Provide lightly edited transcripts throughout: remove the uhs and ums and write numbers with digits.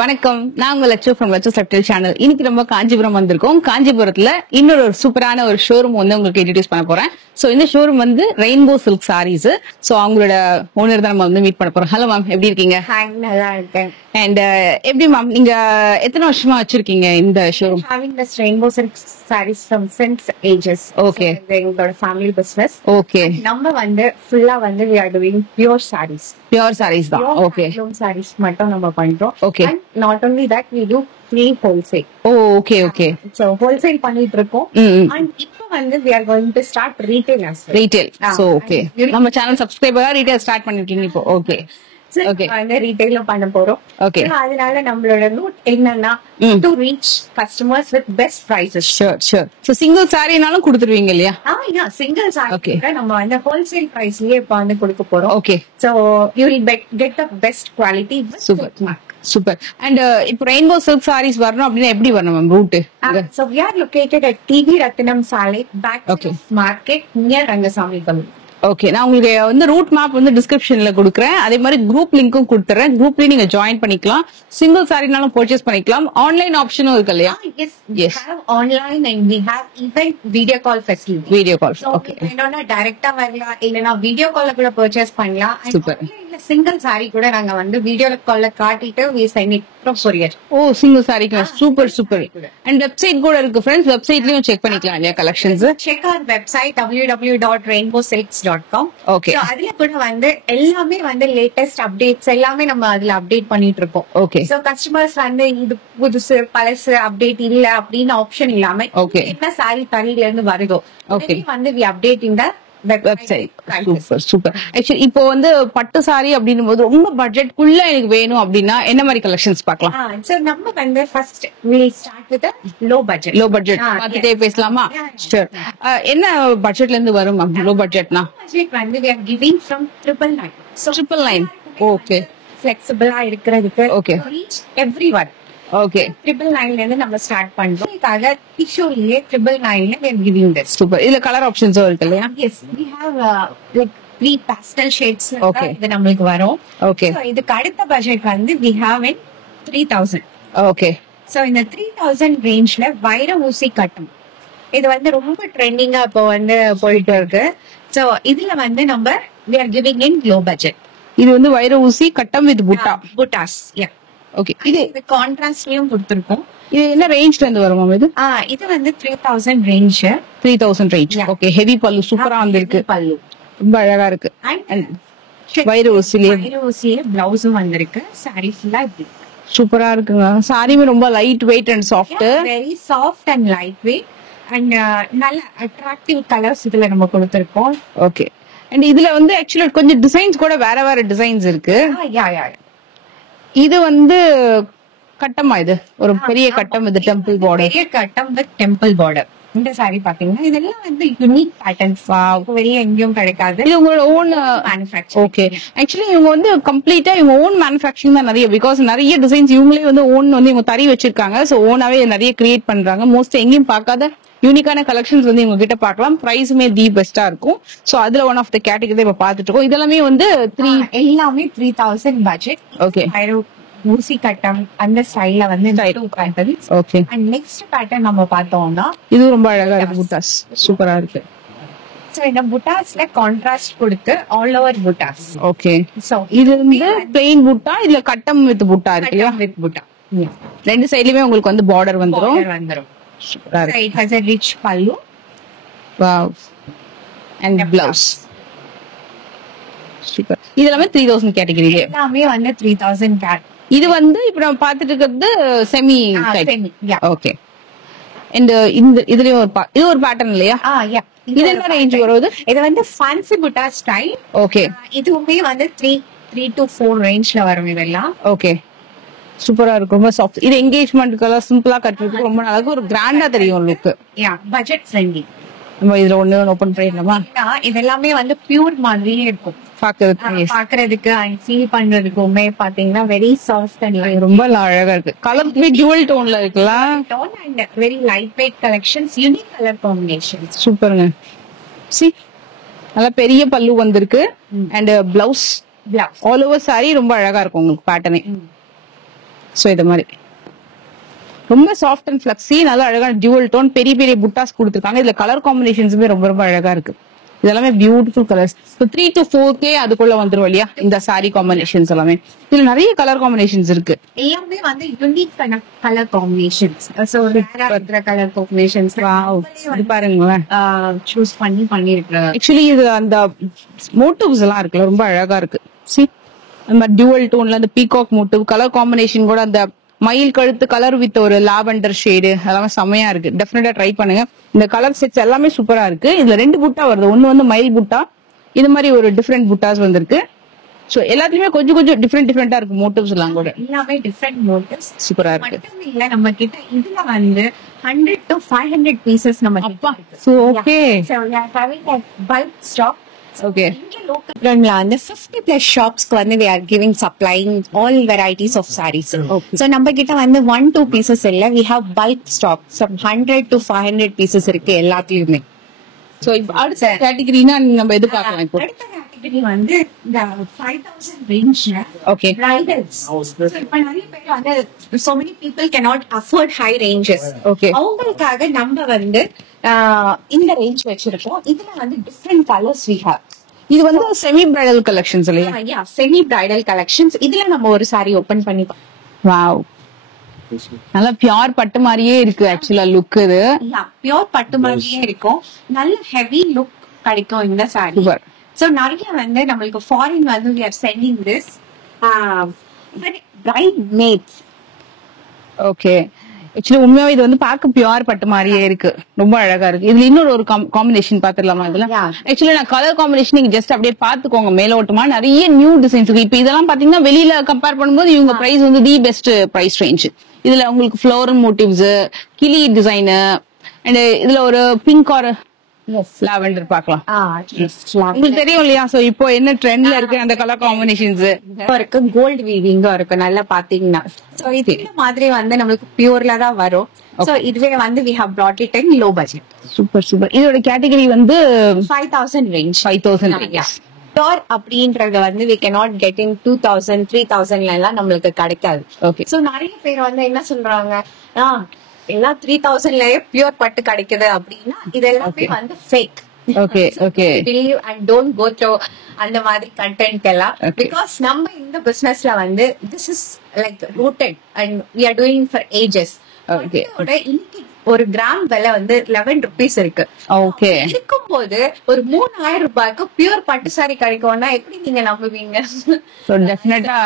வணக்கம். நான் உங்க Latchu from Latchu subtle channel. இன்னைக்கு நம்ம காஞ்சிபுரம் வந்திருக்கோம். காஞ்சிபுரத்துல இன்னொரு சூப்பரான ஒரு ஷோரூம் வந்து உங்களுக்கு இன்ட்ரோடியூஸ் பண்ண போறேன். சோ இந்த ஷோரூம் வந்து ரெயின்போ சில்க் சாரீஸ். சோ அவங்களோட ஓனர் தான் நம்ம வந்து மீட் பண்ண போறோம். ஹலோ மேம், எப்படி இருக்கீங்க? நல்லா இருக்கேன். அண்ட் எப்படி மேம், நீங்க எத்தனை வருஷமா வச்சிருக்கீங்க இந்த showroom? Having this rainbow silk sarees from since ages. Okay. So, எங்களோட ஃபேமிலி பிசினஸ். ஓகே, நம்ம வந்து ஃபுல்லா வந்து we are doing pure sarees. Pure sarees தான். ஓகே sarees மட்டும் நம்ம பண்றோம். Okay. And not only that, we do free wholesale. Oh okay okay. So wholesale பண்ணிட்டு இருக்கோம். And இப்போ வந்து we are going to start retail as well. Retail. So okay, நம்ம channel சப்ஸ்கிரைபரா retail start பண்ணிருக்கீங்க இப்போ. Okay So, Okay. வந்து ரீட்டைல பண்ண போறோம். Okay. So, அதனால நம்மளோட ரூட் என்னன்னா to reach customers with best prices. Sure sure. So single சாரினாலும் கொடுத்துருவீங்க இல்லையா? Single Okay. சாரி நம்ம வந்து ஹோல்சேல் பிரைஸ்லயே இப்ப வந்து கொடுக்க போறோம். Okay So you will get the best quality with Super. good mark. Super. And இப்போ ரெயின்போ சில்க் சாரீஸ் வரணும் அப்படின்னா எப்படி வரணும் ma'am route? So we are located at TV Ratnam Salai, back Okay. market near Rangasamy Gully. Okay, நான் உங்களுக்கு வந்து root map வந்து டிஸ்கிரிப்ஷன்ல கொடுக்குறேன். அதே மாதிரி குரூப் லிங்க்கும் கொடுத்துறேன். குரூப்லயும் நீங்க ஜாயின் பண்ணிக்கலாம். சிங்கிள் சாரினாலும் பர்ச்சேஸ் பண்ணிக்கலாம். ஆன்லைன் ஆப்ஷனும் இருக்கு இல்லையா? Yes, we Yes. have online and we have even video call facility. Video call. So okay என்னன்னா டைரக்டா வரலாம், இல்லனா வீடியோ கால்ல கூட பர்ச்சேஸ் பண்ணலாம். Super. சிங்கிள் சாரி கூட நாங்க வந்து வீடியோ கால்ல காட்டிட்டு we send it from courier. ஓ, சிங்கிள் சாரிக்கு சூப்பர் சூப்பர். அண்ட் வெப்சைட் கூட இருக்கு ஃப்ரெண்ட்ஸ். வெப்சைட்லயும் செக் பண்ணிக்கலாம் இல்லையா collections? Check our website www.rainbowsilks.com. Okay. So அதுல கூட வந்து எல்லாமே வந்து லேட்டஸ்ட் அப்டேட்ஸ் எல்லாமே நம்ம அதுல அப்டேட் பண்ணிட்டு இருக்கோம். Okay. சோ கஸ்டமர்ஸ் வந்து இது புதுசு பழசு அப்டேட் இல்ல அப்படின்னு ஆப்ஷன் இல்லாம Okay. என்ன சாரி தனியில இருந்து வருதோ Okay. உடனே வந்து we update in the website. Super super. Actually இப்போ வந்து பட்டு சாரி அப்படின்னும் போது ரொம்ப பட்ஜெட்குள்ள எனக்கு வேணும் அப்படின்னா என்ன மாதிரி கலெக்ஷன்ஸ் பார்க்கலாம்? சோ நம்ம வந்து first we start with a low budget. Low budget பார்த்துட்டே பேசலாமா? ஷூர். என்ன பட்ஜெட்ல இருந்து வரும் மேம் லோ பட்ஜெட்னா? Budget வந்து we are giving from 999. So 999. Okay flexible இருக்கிறதுக்கு Okay. to reach everyone. Okay 999 இருந்து நம்ம ஸ்டார்ட் பண்றோம். இதுக்காக டிஷ்யூலயே 999 we are giving this. Super. இதுல கலர் ஆப்ஷன்ஸும் இருக்கு இல்லையா? Yes, we have like 3 pastel shades. Okay. இது நம்மளுக்கு வரும். ஓகே So இதுக்கு அடுத்த பட்ஜெட் வந்து we have in 3000. Okay So இந்த 3000 ரேஞ்ச்ல வைர ஊசி கட்டம் இது வந்து ரொம்ப ட்ரெண்டிங்கா இப்போ வந்து போயிட்டு இருக்கு. So இதுல வந்து நம்ம we are giving in low budget. இது வந்து வைர ஊசி கட்டம் வித் புட்டா. புட்டாஸ். Yeah. ஓகே, இது இது கான்ட்ராஸ்ட்லயும் கொடுத்திருக்கோம். இது என்ன ரேஞ்ச்ல இருந்து வரும் மேம்? இது இது வந்து 3000 range 3000 range. Yeah. Okay, heavy பல்லு சூப்பரா வந்திருக்கு. பல்லு ரொம்ப அழகா இருக்கு. வைர ஊசிலேயே வைரூசியே பிளவுஸும் வந்திருக்கு. சாரி ஃபுல்லா இப்படி சூப்பரா இருக்குங்க. சாரியுமே ரொம்ப light weight and soft. Very soft and light weight and நல்ல அட்ராக்டிவ் கலர்ஸ் இதுல நம்ம கொடுத்திருக்கோம். ஓகே, அண்ட் இதுல வந்து ஆக்சுவலா கொஞ்சம் டிசைன்ஸ் கூட வேற வேற டிசைன்ஸ் இருக்கு. யா இது வந்து கட்டமா? இது ஒரு பெரிய கட்டம் இது டெம்பிள் பார்டர். பெரிய கட்டம் வித் டெம்பிள் பார்டர். இந்த சாரி பாத்தீங்கன்னா இதெல்லாம் வந்து யூனிக் பேட்டர்ன்ஸ். வெளிய எங்கேயும் கிடைக்காது. இது உங்களோட ஓன் மேனுஃபேக்சர். ஓகே, ஆக்சுவலி இவங்க வந்து கம்ப்ளீட்டா இவங்க ஓன் மேனுஃபேக்சரிங் தான் நிறைய. பிகாஸ் நிறைய டிசைன்ஸ் இவங்களே வந்து ஓன் வந்து இவங்க தறி வச்சிருக்காங்க. சோ ஓனாவே நிறைய கிரியேட் பண்றாங்க. மோஸ்ட் எங்கேயும் பார்க்காத யூனிக்கான கலெக்ஷன்ஸ் வந்து இவங்க கிட்ட பார்க்கலாம். பிரைஸுமே தி பெஸ்டா இருக்கும். சோ அதுல ஒன் ஆஃப் த கேட்டகரி இப்ப பாத்துட்டு இருக்கோம். இதெல்லாமே வந்து எல்லாமே 3000 பட்ஜெட். ஓகே ஊசி கட்டம் அந்த ஸ்டைல்ல வந்து two patterns. Okay, and next pattern நம்ம பார்த்தோம்னா இது ரொம்ப அழகா இருக்கு. புட்டாஸ் சூப்பரா இருக்கு. சோ இந்த புட்டாஸ்ல கான்ட்ராஸ்ட் கொடுத்து ஆல் ஓவர் புட்டாஸ். ஓகே, சோ இது வந்து பிளெயின் புட்டா இல்ல கட்டம் வித் புட்டா இருக்கு இல்லையா? வித் புட்டா. ரெண்டு சைடுலயுமே உங்களுக்கு வந்து பார்டர் வந்துரும். வந்துரும். சூப்பரா So இருக்கு. it has a rich pallu. Wow. And blouse. Super. இது எல்லாமே 3000 கேட்டகரியிலே. எல்லாமே வந்து 3000 கேட். இது வந்து இப்ப நம்ம பாத்துட்டு இருக்கிறது semi type. semi, yeah. Okay, இந்த இந்த இதுலயும் இது ஒரு பேட்டர்ன் இல்லையா? Yeah. இது என்ன ரேஞ்ச் வருது? இது வந்து ஃபேன்சி புட்டா ஸ்டைல். ஓகே இதுவுமே வந்து 3 to 4 ரேஞ்ச்ல வரும் இதெல்லாம். ஓகே, சூப்பரா இருக்கு. ரொம்ப சாஃப்ட். இது என்கேஜ்மெண்ட்க்கு சிம்பிளா கட்டுறதுக்கு ரொம்ப நல்லா இருக்கு. ஒரு கிராண்டா தெரியும் லுக். Budget friendly. நம்ம இதுல ஒண்ணு ஓபன் பண்ணிடலாமா? இதெல்லாமே வந்து பியூர் மாதிரியே இருக்கும் பாக்குறதுக்கு அண்ட் ஃபீல் பண்றதுக்குமே. பாத்தீங்கன்னா வெரி சாஃப்ட் அண்ட் ரொம்ப அழகா இருக்கு. கலருமே டுவல் டோன்ல இருக்கலாம். Tone and very light weight collections, unique colour combinations. சூப்பருங்க. சி நல்ல பெரிய பல்லு வந்திருக்கு and blouse all over sari ரொம்ப அழகா இருக்கும் உங்களுக்கு பேட்டர்னே. சோ இது மாதிரி ரொம்ப சாஃப்ட் அண்ட் ஃபிளக்ஸி, நல்லா அழகான டியூவல் டோன், பெரிய பெரிய புட்டாஸ் கொடுத்துருக்காங்க. இதுல கலர் காம்பினேஷன்ஸுமே ரொம்ப ரொம்ப அழகா இருக்கு. இதெல்லாமே பியூட்டிஃபுல் கலர்ஸ். 3 to 4K அதுக்குள்ள வந்துரும் இல்லையா இந்த சாரி காம்பினேஷன்ஸ் எல்லாமே. இதுல நிறைய கலர் காம்பினேஷன்ஸ் இருக்கு. எல்லாமே வந்து யூனிக் கலர் காம்பினேஷன்ஸ். சோ ரேரா இருக்கிற கலர் காம்பினேஷன்ஸ் இது பாருங்களேன், சூஸ் பண்ணி பண்ணிருக்க. ஆக்சுவலி இது அந்த மோட்டிவ்ஸ் எல்லாம் இருக்குல்ல ரொம்ப அழகா இருக்கு. சி அந்த டியூவல் டோன்ல அந்த பீகாக் மோட்டிவ், கலர் காம்பினேஷன் கூட அந்த மயில் கழுத்து கலர் வித் ஒரு லாவெண்டர் ஷேடு, எல்லாமே செமையா இருக்கு. டெஃபினட்டா ட்ரை பண்ணுங்க. இந்த கலர் செட்ஸ் எல்லாமே சூப்பரா இருக்கு. இதுல 2 புட்டா வருது. ஒன்னு வந்து மயில் புட்டா, இது மாதிரி ஒரு டிஃப்ரெண்ட் புட்டாஸ் வந்திருக்கு. சோ எல்லாத்துலயுமே கொஞ்சம் கொஞ்சம் டிஃப்ரெண்டா இருக்கு மோட்டிவ்ஸ் எல்லாம் கூட. எல்லாமே டிஃப்ரெண்ட் மோட்டிவ்ஸ் சூப்பரா இருக்கு. மட்டும் இல்ல, நம்ம கிட்ட இதுல வந்து 100 to 500 பீசஸ் நம்ம அப்பா so okay. So we are having a bulk stock. Okay. இங்க லோக்கல்ல வந்து 50+ ஷாப்ஸ்க்கு வந்து we are giving supplying all varieties of sarees. So நம்ம கிட்ட வந்து 1-2 பீசஸ் இல்ல, we have bulk stock. So 100 to 500 pieces இருக்கு எல்லாத்துலயுமே. சோ இப்போ அடுத்த கேட்டகரினா நம்ம எது பார்க்கலாம் இப்போ? அடுத்த கேட்டகரி வந்து இந்த 5000 ரேஞ்ச்ல ஓகே. bridals. So இப்ப நிறைய பேர் வந்து so many people cannot afford high ranges. Okay. அவங்களுக்காக நம்ம வந்து இந்த ரேஞ்ச் வச்சிருக்கோம். இதுல வந்து டிஃபரெண்ட் கலர்ஸ் we have. இது வந்து செமி பிரைடல் கலெக்ஷன்ஸ் இல்லையா? Yeah, semi bridal collections. இதுல நம்ம ஒரு saree ஓபன் பண்ணி வாவ், நல்லா பியூர் பட்டு மாதிரியே இருக்கு ஆக்சுவலா லுக். இது பியூர் பட்டு மாதிரியே இருக்கும். நல்ல ஹெவி லுக் கிடைக்கும் இந்த saree. Super. சோ நிறைய வந்து நம்மளுக்கு ஃபாரின் வந்து we are sending this bride maids. Okay. Actually உண்மையாவே இது வந்து பார்க்க பியூர் பட்டு மாதிரியே இருக்கு. ரொம்ப அழகா இருக்கு. இதுல இன்னொரு ஒரு காம்பினேஷன் பாத்துடலாமா? இதுல ஆக்சுவலி நான் கலர் காம்பினேஷன் நீங்க ஜஸ்ட் அப்படியே பாத்துக்கோங்க மேலோட்டமா. நிறைய நியூ டிசைன்ஸ் இருக்கு. இப்ப இதெல்லாம் பாத்தீங்கன்னா வெளியில கம்பேர் பண்ணும்போது இவங்க பிரைஸ் வந்து தி பெஸ்ட் பிரைஸ் ரேஞ்ச். இதுல உங்களுக்கு ஃப்ளோரல் மோட்டிவ்ஸ், கிளி டிசைன், அண்ட் இதுல ஒரு பிங்க் ஆர் லாவெண்டர் பார்க்கலாம். உங்களுக்கு தெரியும் இல்லையா? சோ இப்போ என்ன ட்ரெண்ட்ல இருக்கு அந்த கலர் காம்பினேஷன்ஸ் இருக்கு. கோல்ட் வீவிங் இருக்கு நல்லா பாத்தீங்கன்னா. சோ இது மாதிரி வந்து நம்மளுக்கு பியூர்ல தான் வரும். சோ இதுவே வந்து we have brought it in low budget. Super super. இதோட கேட்டகரி வந்து 5000 range. 5000 range. பியூர் அப்படின்றது வந்து we cannot get in 2000 3000 எல்லாம் நம்மளுக்கு கிடைக்காது. ஓகே. சோ நிறைய பேர் வந்து என்ன சொல்றாங்க, எல்லாம் 3000லயே பியூர் பட்டு கிடைக்குது அப்படின்னா இது எல்லாமே வந்து fake. Okay okay. believe and don't go through அந்த மாதிரி கண்டென்ட் எல்லாம். பிகாஸ் நம்ம இந்த பிசினஸ்ல வந்து this is like rooted and we are doing for ages. Okay. இன்னைக்கு ஒரு கிராம் விலை வந்து 11 rupees இருக்கு. ஓகே. இருக்கும்போது ஒரு 3000 ரூபாய்க்கு பியூர் பட்டு சாரி கிடைக்கும்னா எப்படி நீங்க நம்புவீங்க? சோ டெஃபினட்டா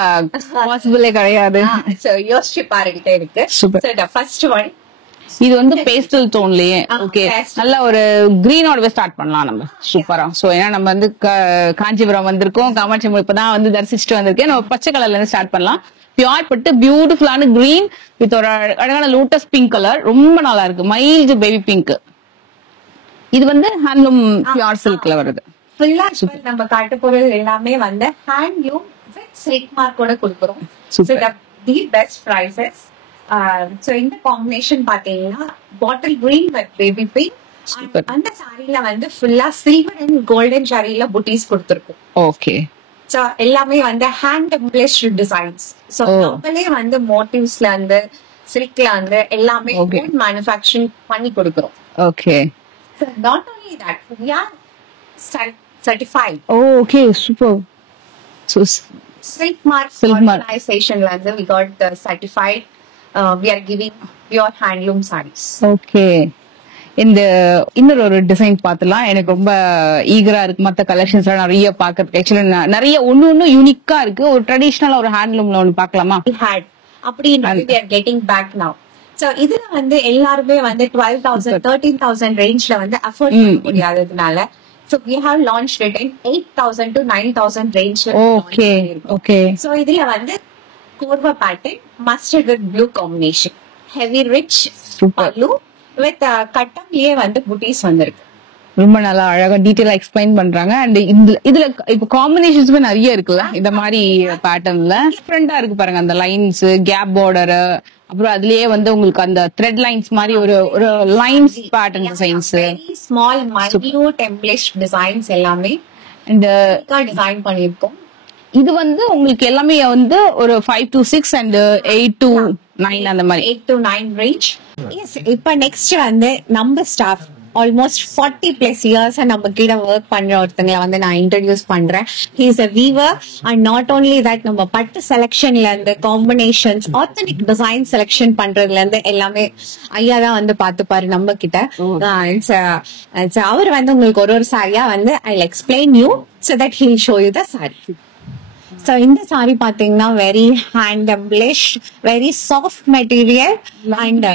பாசிபிளே கிடையாது. சோ யோசிச்சு பாருங்க இருக்கு. Super. So the first one இது வந்து பேஸ்டல் டோன்லயே ஓகே நல்ல ஒரு கிரீனோடவே ஸ்டார்ட் பண்ணலாம் நம்ம. சூப்பரா. சோ ஏன்னா நம்ம வந்து காஞ்சிபுரம் வந்திருக்கோம், காமாட்சி இப்பதான் வந்து தரிசிச்சுட்டு வந்திருக்கேன். நம்ம பச்சை கலர்ல இருந்து ஸ்டார்ட் பண்ணலாம். பியூர் பட்டு பியூட்டிஃபுல்லான கிரீன் வித் ஒரு அழகான லோட்டஸ் பிங்க் கலர், ரொம்ப நல்லா இருக்கு. Mild baby pink. இது வந்து ஹேண்ட்லூம் பியூர் சில்க்ல வருது. ஃபுல்லா நம்ம காட்டு பொருள் எல்லாமே வந்து ஹேண்ட்லூம் வித் சில்க் மார்க்கோட கொடுக்குறோம். The best prices. சோ இந்த காம்பினேஷன் பாத்தீங்கன்னா bottle green with baby pink. அந்த சாரில வந்து ஃபுல்லா சில்வர் அண்ட் கோல்டன் சாரில புட்டீஸ் கொடுத்திருக்கோம். ஓகே. சோ எல்லாமே வந்து ஹேண்ட் எம்ப்ளாய்டு டிசைன்ஸ். சோ நம்மளே வந்து மோட்டிவ்ஸ்ல இருந்து சில்க்ல இருந்து எல்லாமே ஓன் மேனுஃபேக்சரிங் பண்ணி கொடுக்கிறோம். Okay. So not only that, we are certified. Oh, okay, super. So Silk Mark organization வந்து we got the certified. We are giving pure handloom sarees. Okay. இந்த இன்னொரு ஒரு டிசைன் பாத்துலாம். எனக்கு ரொம்ப ஈகரா இருக்கு மத்த கலெக்ஷன்ஸ் எல்லாம் நிறைய பாக்குறதுக்கு. ஆக்சுவலி நிறைய ஒன்னு யூனிக்கா இருக்கு. ஒரு ட்ரெடிஷனலா ஒரு ஹேண்ட்லூம்ல ஒன்னு பாக்கலாமா? அப்படின்றது we are getting back now. So இதுல வந்து எல்லாருமே வந்து 12,000 13,000 ரேஞ்ச்ல வந்து அஃபோர்ட் பண்ண முடியாததுனால so we have launched it in 8,000 to 9,000 range. Okay, okay. So இதுல வந்து Korwa pattern mustard with blue combination, heavy rich பல்லு வித் கட்டம்லயே வந்து புட்டீஸ் வந்திருக்கு. ரொம்ப நல்லா அழகா டீடைலா எக்ஸ்பிளைன் பண்றாங்க. அண்ட் இதுல இப்ப காம்பினேஷன்ஸ்மே நிறைய இருக்குல்ல இந்த மாதிரி பேட்டர்ன்ல. டிஃபரெண்டா இருக்கு பாருங்க. அந்த லைன்ஸ், கேப் பார்டர், அப்புறம் அதுலயே வந்து உங்களுக்கு அந்த த்ரெட் லைன்ஸ் மாதிரி ஒரு lines pattern designs, small minute employed designs எல்லாமே இந்த டிசைன் பண்ணிருக்கோம். இது வந்து உங்களுக்கு எல்லாமே வந்து ஒரு 5 to 6 and 8 to 9 அந்த மாதிரி 8 to 9 range. Yes, இப்ப நெக்ஸ்ட் வந்து நம்ம ஸ்டாஃப் ஆல்மோஸ்ட் 40+ இயர்ஸ் நம்ம கிட்ட ஒர்க் பண்ற ஒருத்தங்களை வந்து நான் இன்ட்ரடியூஸ் பண்றேன். He is a weaver and not only that நம்ம பட்டு செலக்ஷன்ல இருந்து காம்பினேஷன்ஸ் ஆத்தென்டிக் டிசைன் செலக்ஷன் பண்றதுல இருந்து எல்லாமே ஐயா தான் வந்து பாத்துப்பாரு நம்ம கிட்ட. அவர் வந்து உங்களுக்கு ஒரு சாரியா வந்து I explain you so that he'll show you the saree. So இந்த சாரி பாத்தீங்கன்னா very hand embellished, very soft material and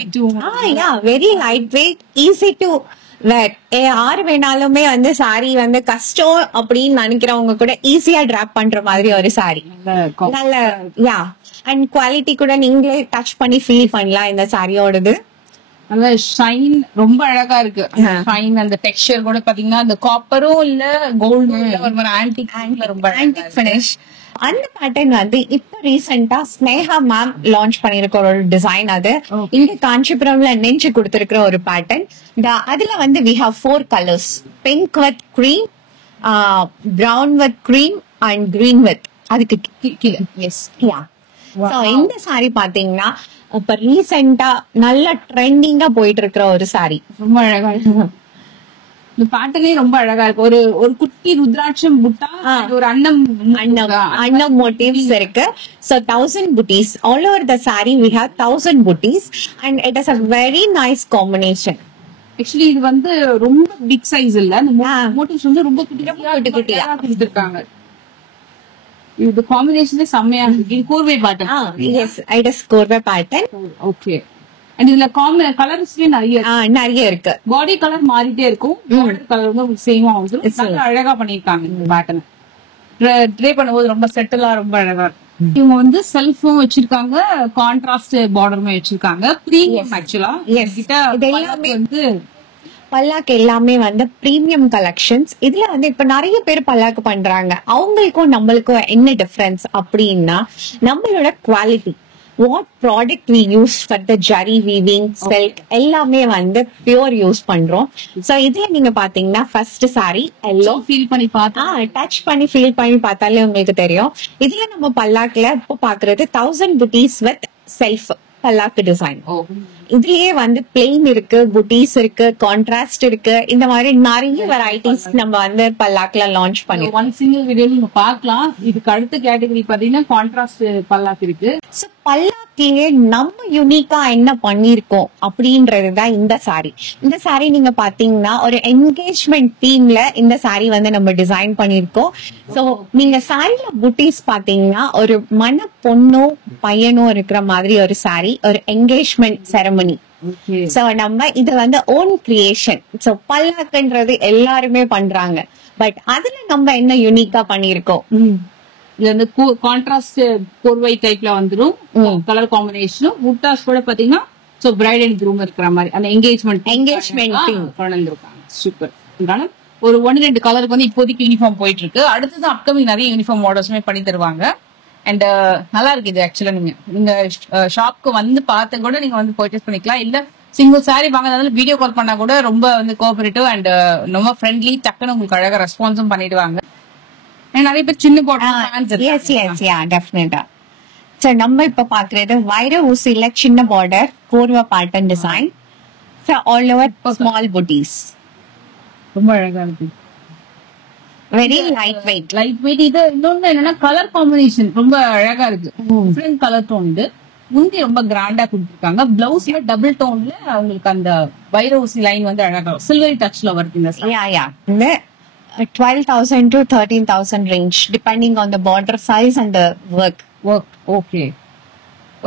very light weight, easy to wear. யாரு வேணாலுமே வந்து சாரி வந்து கஷ்டம் அப்படின்னு நினைக்கிறவங்க கூட ஈஸியா டிராப் பண்ற மாதிரி ஒரு சாரி. நல்ல அண்ட் குவாலிட்டி கூட நீங்களே டச் பண்ணி ஃபீல் பண்ணலாம் இந்த சாரியோடது. அந்த ஷைன் ரொம்ப அழகா இருக்கு. ஷைன் அந்த டெக்ஸ்சர் கூட பாத்தீங்கன்னா அந்த காப்பரும் இல்ல கோல்டும் இல்ல ஒரு மாதிரி ஆன்டிக் ரொம்ப ஆன்டிக் ஃபினிஷ். அந்த பேட்டர்ன் வந்து இப்ப ரீசெண்டா ஸ்னேகா மேம் லான்ச் பண்ணிருக்க ஒரு டிசைன். அது இங்க காஞ்சிபுரம்ல நெஞ்சு கொடுத்திருக்கிற ஒரு பேட்டர்ன். அதுல வந்து we have 4 colors, pink with cream, brown with cream and green with அதுக்கு கீழே. Yes yeah. சோ இந்த சாரி பாத்தீங்கன்னா இப்ப ரீசெண்டா நல்ல ட்ரெண்டிங்கா போயிட்டு இருக்கிற ஒரு சாரி. ரொம்ப அழகா இருக்கு. இந்த பேட்டர்னே ரொம்ப அழகா இருக்கு. ஒரு ஒரு குட்டி ருத்ராட்சம் புட்டா, ஒரு அன்னம் மோட்டிவ்ஸ் இருக்கு. So 1000 booties all over the saree. We have 1000 booties and it is a very nice combination. Actually இது வந்து ரொம்ப பிக் சைஸ் இல்ல, அந்த மோட்டிவ்ஸ் வந்து ரொம்ப குட்டி குட்டியா கொடுத்திருக்காங்க. இது காம்பினேஷனே செம்மையா இருக்கு. இது korvai pattern. Yes, it is korvai pattern. Okay. And இதுல கலர்ஸ்லயே நிறைய இருக்கு. பாடி கலர் மாறிட்டே இருக்கும், பார்டர் கலர் வந்து உங்களுக்கு சேமா வந்துரும். நல்ல அழகா பண்ணிருக்காங்க இந்த பேட்டர்ன். ட்ரே பண்ணும்போது ரொம்ப செட்டிலா ரொம்ப அழகா இருக்கும். இவங்க வந்து செல்ஃபும் வச்சிருக்காங்க, கான்ட்ராஸ்ட் பார்டருமே வச்சிருக்காங்க. பிரீமியம் ஆக்சுவலா வந்து பல்லாக்கு எல்லாமே வந்து பிரீமியம் கலெக்ஷன்ஸ். இதுல வந்து இப்ப நிறைய பேர் பல்லாக்கு பண்றாங்க. அவங்களுக்கும் நம்மளுக்கும் என்ன டிஃபரன்ஸ் அப்படின்னா நம்மளோட quality, what product we use for the jari weaving, silk எல்லாமே வந்து பியூர் யூஸ் பண்றோம். சோ இதுல நீங்க பாத்தீங்கன்னா ஃபர்ஸ்ட் சாரி எல்லோ ஃபீல் பண்ணி பார்த்தா டச் பண்ணி ஃபீல் பண்ணி பார்த்தாலே உங்களுக்கு தெரியும். இதுல நம்ம பல்லாக்குல இப்போ பாக்குறது 1000 booties with self palak design. இதுலயே வந்து பிளெயின் இருக்கு, புட்டீஸ் இருக்கு, கான்ட்ராஸ்ட் இருக்கு. இந்த மாதிரி நிறைய வெரைட்டிஸ் நம்ம வந்து பல்லாக்குல லான்ச் பண்ணி ஒன் சிங்கிள் வீடியோ நீங்க பாக்கலாம். இதுக்கு அடுத்த கேட்டகரி பாத்தீங்கன்னா கான்ட்ராஸ்ட் பல்லாக்கு இருக்கு. சோ பல்லாக்கிலேயே நம்ம யூனிக்கா என்ன பண்ணிருக்கோம் அப்படின்றதுதான் இந்த சாரி. இந்த சாரி நீங்க பாத்தீங்கன்னா ஒரு என்கேஜ்மெண்ட் தீம்ல இந்த சாரி வந்து நம்ம டிசைன் பண்ணிருக்கோம். சோ நீங்க சாரில புட்டீஸ் பாத்தீங்கன்னா ஒரு மன பொண்ணும் பையனும் இருக்கிற மாதிரி ஒரு சாரி, ஒரு என்கேஜ்மெண்ட் செரமனி. சோ நம்ம இது வந்து ஓன் கிரியேஷன். சோ பல்லாக்குன்றது எல்லாருமே பண்றாங்க, பட் அதுல நம்ம என்ன யூனிக்கா பண்ணிருக்கோம். இது வந்து கான்ட்ராஸ்ட் கோர்வை டைப்ல வந்துரும். கலர் காம்பினேஷனும் புட்டாஸ் கூட பாத்தீங்கன்னா சோ பிரைட் அண்ட் க்ரூம் இருக்கிற மாதிரி அந்த என்கேஜ்மெண்ட் கொண்டிருக்காங்க. சூப்பர். அதனால ஒரு 1-2 கலருக்கு வந்து இப்போதைக்கு யூனிஃபார்ம் போயிட்டு இருக்கு. அடுத்தது அப்கமிங் நிறைய யூனிஃபார்ம் மாடல்ஸுமே பண்ணி தருவாங்க. அண்ட் நல்லா இருக்கு இது. ஆக்சுவலா நீங்க ஷாப்க்கு வந்து பார்த்து கூட நீங்க வந்து பர்ச்சேஸ் பண்ணிக்கலாம். இல்ல சிங்கிள் சாரி வாங்கினாலும் வீடியோ கால் பண்ணா கூட ரொம்ப வந்து கோஆபரேட்டிவ் அண்ட் ரொம்ப ஃப்ரெண்ட்லி, டக்குன்னு உங்களுக்கு அழகா ரெஸ்பான்ஸும் பண்ணிடுவாங்க. நிறைய பேர் சின்ன பார்டர். நம்ம இப்ப பாக்குறது வைர ஊசியில சின்ன border korvai pattern design all over small புட்டீஸ். ரொம்ப அழகா இருக்கு. Very light weight. இது இன்னொன்னு என்னன்னா கலர் காம்பினேஷன் ரொம்ப அழகா இருக்கு. Different colour tone. இது முந்தி ரொம்ப கிராண்டா கொடுத்திருக்காங்க. பிளவுஸ்ல டபுள் டோன்ல உங்களுக்கு அந்த வைர ஊசி லைன் வந்து அழகா சில்வரி டச்ல வருது. இந்த 12,000 to 13,000 range depending on the border size and the work. Okay.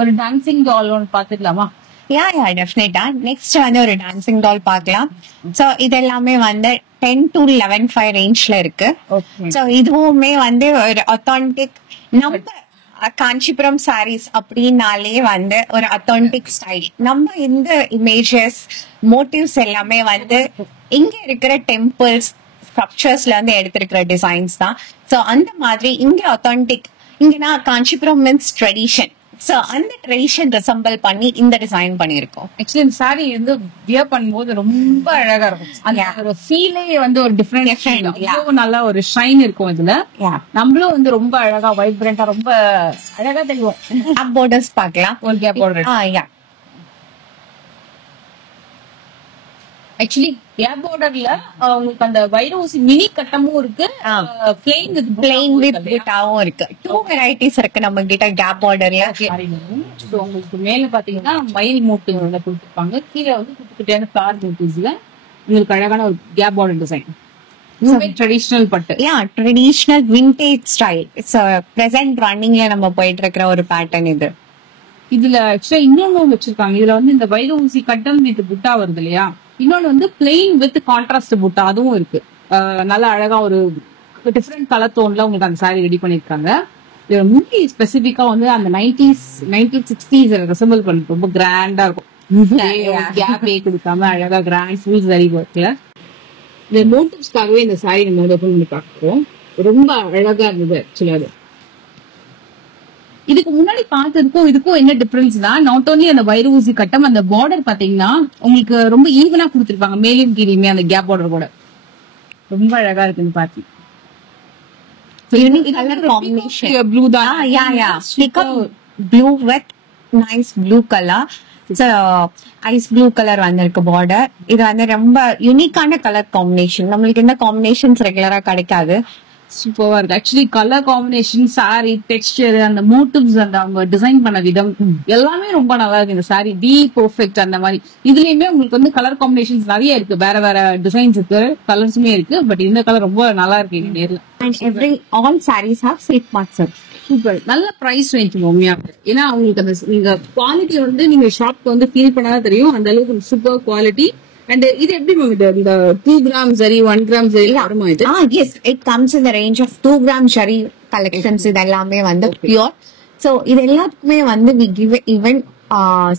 ஒரு டான்சிங் டால் ஒன்னு பாத்துக்கலாமா? டெஃபினட்டா. நெக்ஸ்ட் வந்து ஒரு டான்சிங் டால் பார்க்கலாம். சோ இது எல்லாமே வந்து 10 to 11,500 ரேஞ்ச்ல இருக்கு. சோ இதுவுமே வந்து ஒரு அத்தான்டிக் நம்ம காஞ்சிபுரம் சாரீஸ் அப்படின்னாலே வந்து ஒரு அத்தான்டிக் ஸ்டைல். நம்ம இந்த இமேஜஸ் மோட்டிவ்ஸ் எல்லாமே வந்து இங்க இருக்கிற டெம்பிள்ஸ் ஸ்ட்ரக்சர்ஸ்ல இருந்து எடுத்திருக்கிற டிசைன்ஸ் தான். சோ அந்த மாதிரி இங்க அத்தான்டிக். இங்கன்னா காஞ்சிபுரம் மீன்ஸ் ட்ரெடிஷன். சோ அந்த ட்ரெடிஷன் ரிசம்பிள் பண்ணி இந்த டிசைன் பண்ணிருக்கோம். ஆக்சுவலி இந்த சாரி வந்து வியர் பண்ணும்போது ரொம்ப அழகா இருக்கும். அந்த ஒரு ஃபீலே வந்து ஒரு டிஃப்ரெண்ட் நல்லா ஒரு ஷைன் இருக்கும் இதுல. நம்மளும் வந்து ரொம்ப அழகா வைப்ரண்டா ரொம்ப அழகா தெரியும். கேப் பார்டர்ஸ் பார்க்கலாம். ஒரு கேப் பார்டர். ஆக்சுவலி கேப் பார்டர்ல உங்களுக்கு அந்த வைர ஊசி மினி கட்டமும் இருக்கு, பிளெயின் வித் புட்டாவும் இருக்கு. 2 வெரைட்டிஸ் இருக்கு நம்ம கிட்ட கேப் பார்டர்ல. உங்களுக்கு மேல பாத்தீங்கன்னா மயில் மூட்டு கொடுத்துருப்பாங்க, கீழே வந்து குட்டி குட்டியான ஃபிளவர் மூட்டிஸ்ல உங்களுக்கு அழகான ஒரு கேப் பார்டர் டிசைன். ட்ரெடிஷனல் பட்டு, traditional vintage style. It's present ரன்னிங்ல நம்ம போயிட்டு இருக்கிற ஒரு பேட்டர்ன் இது. இதுல ஆக்சுவலா இன்னொன்னு வச்சிருக்காங்க. இதுல வந்து இந்த வைர ஊசி கட்டம் வித் புட்டா வருது இல்லையா, இன்னொன்னு வந்து பிளெயின் வித் கான்ட்ராஸ்ட் புட்டா அதுவும் இருக்கு. நல்லா அழகா ஒரு டிஃப்ரெண்ட் கலர் டோன்ல உங்களுக்கு அந்த சாரி ரெடி பண்ணிருக்காங்க. இதுல முன்னாடி ஸ்பெசிபிக்கா வந்து அந்த 1960s ரெசம்பிள் பண்ணி ரொம்ப கிராண்டா இருக்கும். கேப்பே கொடுக்காம அழகா கிராண்ட் ஃபுல் சாரி ஒர்க்ல இந்த மோட்டிவ்ஸ்க்காகவே இந்த சாரி நம்ம ஓபன் பண்ணி பார்க்கிறோம். ரொம்ப அழகா இருந்தது ஆக்சுவலா. அது இதுக்கு முன்னாடி பார்த்ததுக்கும் இதுக்கும் என்ன டிஃபரன்ஸ்னா, நாட் ஓன்லி அந்த வைர ஊசி கட்டம், அந்த பார்டர் பாத்தீங்கன்னா உங்களுக்கு ரொம்ப ஈவனா கொடுத்திருப்பாங்க, மேலும் கீழேயுமே அந்த கேப் பார்டர் கூட ரொம்ப அழகா இருக்குன்னு பாத்தி. கலர் காம்பினேஷன் ப்ளூ தான். Blue with nice blue colour. Ice blue colour வந்திருக்கு பார்டர். இது வந்து ரொம்ப யூனிக்கான கலர் காம்பினேஷன். நம்மளுக்கு இந்த காம்பினேஷன்ஸ் ரெகுலரா கிடைக்காது. சூப்பரா இருக்கு. Actually colour combination, sorry Dexter, அந்த மோட்டிவ்ஸ், அந்த அவங்க டிசைன் பண்ண விதம் எல்லாமே ரொம்ப நல்லா இருக்கு. இந்த சாரி டி பெர்ஃபெக்ட் அந்த மாதிரி. இதுலயுமே உங்களுக்கு வந்து கலர் காம்பினேஷன்ஸ் நிறைய இருக்கு, வேற வேற டிசைன்ஸ் இருக்கு, கலர்ஸுமே இருக்கு. பட் இந்த கலர் ரொம்ப நல்லா இருக்கு நேர்ல. And all sarees have silk marks. Super. நல்ல பிரைஸ் ரேஞ்ச் உண்மையா. ஏன்னா உங்களுக்கு அந்த நீங்க குவாலிட்டி வந்து நீங்க ஷாப்க்கு வந்து ஃபீல் பண்ணாதான் தெரியும், அந்த அளவுக்கு சூப்பர் குவாலிட்டி. And இது எப்படி மேம் இது இந்த 2 கிராம் சரி 1 கிராம் சரி வருமா இது? Yes, it comes in the range of 2 gram சரி collections. இது எல்லாமே வந்து pure. So இது எல்லாத்துக்குமே வந்து we give even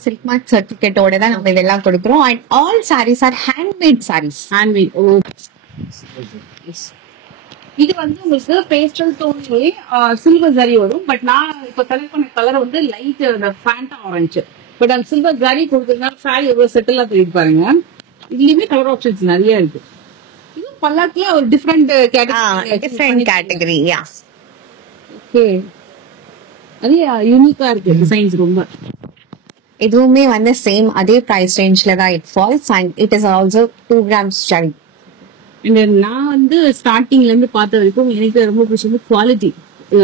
silk mark certificate ஓட தான் நம்ம இதெல்லாம் கொடுக்குறோம். And all sarees are handmade sarees. Handmade. இது வந்து உங்களுக்கு பேஸ்டல் டோன்லயே சில்வர் ஜரி வரும். பட் நான் இப்ப செலக்ட் பண்ண கலர் வந்து லைட் ஃபேண்டா ஆரஞ்சு. பட் அந்த சில்வர் ஜரி கொடுத்ததுனால சாரி எவ்வளவு செட்டிலா தெரியுது பாருங்க. இதுலயுமே கலர் ஆப்ஷன்ஸ் நிறைய இருக்கு. இது பல்லாக்குல ஒரு டிஃபரெண்ட் கேட்டகரி. ஓகே, அது யூனிக்கா இருக்கு டிசைன்ஸ் ரொம்ப. இதுவுமே வந்து சேம் அதே பிரைஸ் ரேஞ்ச்ல தான் it falls. And it is also 2 grams சரி. நான் வந்து ஸ்டார்டிங்ல இருந்து பார்த்த வரைக்கும் எனக்கு ரொம்ப பிடிச்சது குவாலிட்டி.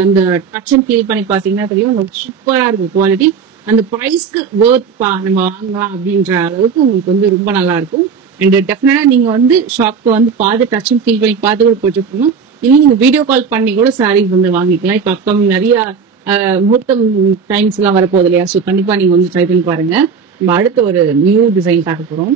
அந்த டச் அண்ட் ஃபீல் பண்ணி பாத்தீங்கன்னா தெரியும், சூப்பரா இருக்கும் குவாலிட்டி. அந்த பிரைஸ்க்கு வர்த் நம்ம வாங்கலாம் அப்படின்ற அளவுக்கு உங்களுக்கு வந்து ரொம்ப நல்லா இருக்கும். அண்ட் டெஃபினட்டா நீங்க வந்து ஷாப்க்கு வந்து பார்த்து டச் அண்ட் ஃபீல் பண்ணி பார்த்து கூட போட்டுக்கணும். இல்லை நீங்க வீடியோ கால் பண்ணி கூட சாரீஸ் வந்து வாங்கிக்கலாம். இப்ப அப்கமிங் நிறைய முகூர்த்தம் டைம்ஸ் எல்லாம் வரப்போகுது இல்லையா, ஸோ கண்டிப்பா நீங்க வந்து ட்ரை பண்ணி பாருங்க. நம்ம அடுத்த ஒரு நியூ டிசைன் பார்க்க போறோம்.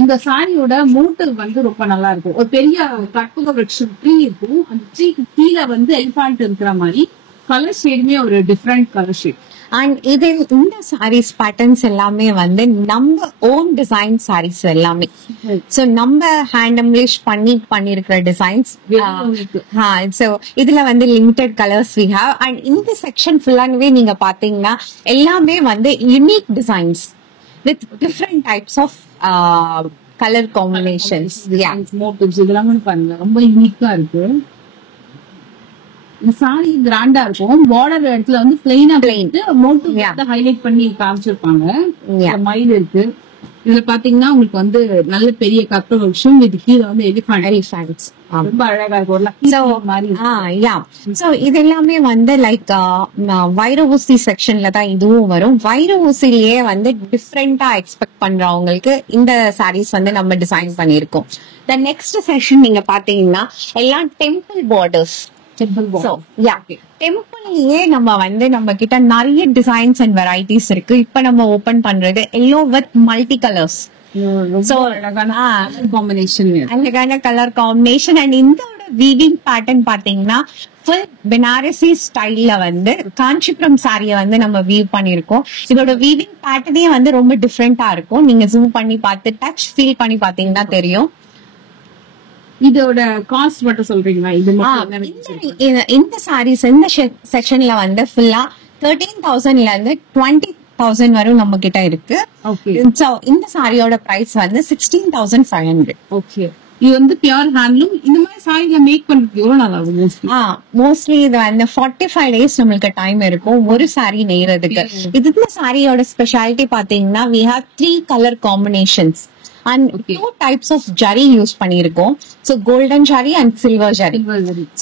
இந்த சாரியோட மோட்டிவ் வந்து ரொம்ப நல்லா இருக்கும். ஒரு பெரிய கற்பக விருட்சம் ட்ரீ இருக்கும், அந்த ட்ரீக்கு கீழே வந்து எலிஃபண்ட் இருக்கிற மாதிரி கலர் ஷேடுமே ஒரு டிஃப்ரெண்ட் கலர் ஷேட். அண்ட் இது இந்த சாரீஸ் பேட்டர்ன்ஸ் எல்லாமே வந்து நம்ம ஓன் டிசைன் சாரீஸ் எல்லாமே. சோ நம்ம ஹேண்ட் எம்ப்ளிஷ் பண்ணிருக்கிற டிசைன்ஸ். சோ இதுல வந்து limited colours we have. And இந்த செக்ஷன் ஃபுல்லாவே நீங்க பாத்தீங்கன்னா எல்லாமே வந்து unique designs with different types of color combinations. Motifs இதெல்லாம் பாருங்க ரொம்ப யூனிக்கா இருக்கு. இந்த சாரி கிராண்டா இருக்கும். பார்டர் இடத்துல வந்து பிளைனா மோட்டிவ் ஹைலைட் பண்ணி காமிச்சிருப்பாங்க. மயில் இருக்கு. இதுல பாத்தீங்கன்னா உங்களுக்கு வந்து நல்ல பெரிய கற்பக விருட்சம், இது கீழே வந்து எலிஃபண்ட் ரொம்ப அழகா இருக்கும். சோ இது எல்லாமே வந்து லைக் வைர ஊசி செக்ஷன்ல தான் இதுவும் வரும். வைர ஊசிலேயே வந்து டிஃப்ரெண்டா எக்ஸ்பெக்ட் பண்றவங்களுக்கு இந்த சாரீஸ் வந்து நம்ம டிசைன் பண்ணிருக்கோம். த நெக்ஸ்ட் செக்ஷன் நீங்க பாத்தீங்கன்னா எல்லாம் டெம்பிள் பார்டர்ஸ். டெம்பிள்லயே நம்ம வந்து நம்ம கிட்ட நிறைய டிசைன்ஸ் அண்ட் வெரைட்டிஸ் இருக்கு. இப்ப நம்ம ஓபன் பண்றது எல்லோ வித் மல்டி கலர்ஸ். அழகான கலர் காம்பினேஷன். அண்ட் இந்த வீவிங் பேட்டர்ன் பாத்தீங்கன்னா ஃபுல் பெனாரசி ஸ்டைல்ல வந்து காஞ்சிபுரம் சாரிய வந்து நம்ம வீவ் பண்ணிருக்கோம். இதோட வீவிங் பேட்டர்னே வந்து ரொம்ப டிஃப்ரெண்டா இருக்கும். நீங்க ஜூம் பண்ணி பார்த்து டச் ஃபீல் பண்ணி பாத்தீங்கன்னா தெரியும். இதோட காஸ்ட் மட்டும் சொல்றீங்களா? இந்த சாரீஸ் இந்த செக்ஷன்ல வந்து ஃபுல்லா 13,000ல இருந்து 20,000 வரும் நம்ம கிட்ட இருக்கு. ஓகே So, இந்த சாரியோட பிரைஸ் வந்து 16,500. ஓகே. இது வந்து பியூர் ஹேண்ட்லூம். இந்த மாதிரி சாரில மேக் பண்றதுக்கு எவ்வளவு நாள் ஆகும் மோஸ்ட்லி? மோஸ்ட்லி இது வந்து 45 days நம்மளுக்கு டைம் இருக்கும் ஒரு சாரி நெய்யறதுக்கு. இதுல சாரியோட ஸ்பெஷாலிட்டி பாத்தீங்கன்னா we have 3 color combinations and 2 types of zari use பண்ணிருக்கோம். So golden zari and silver zari.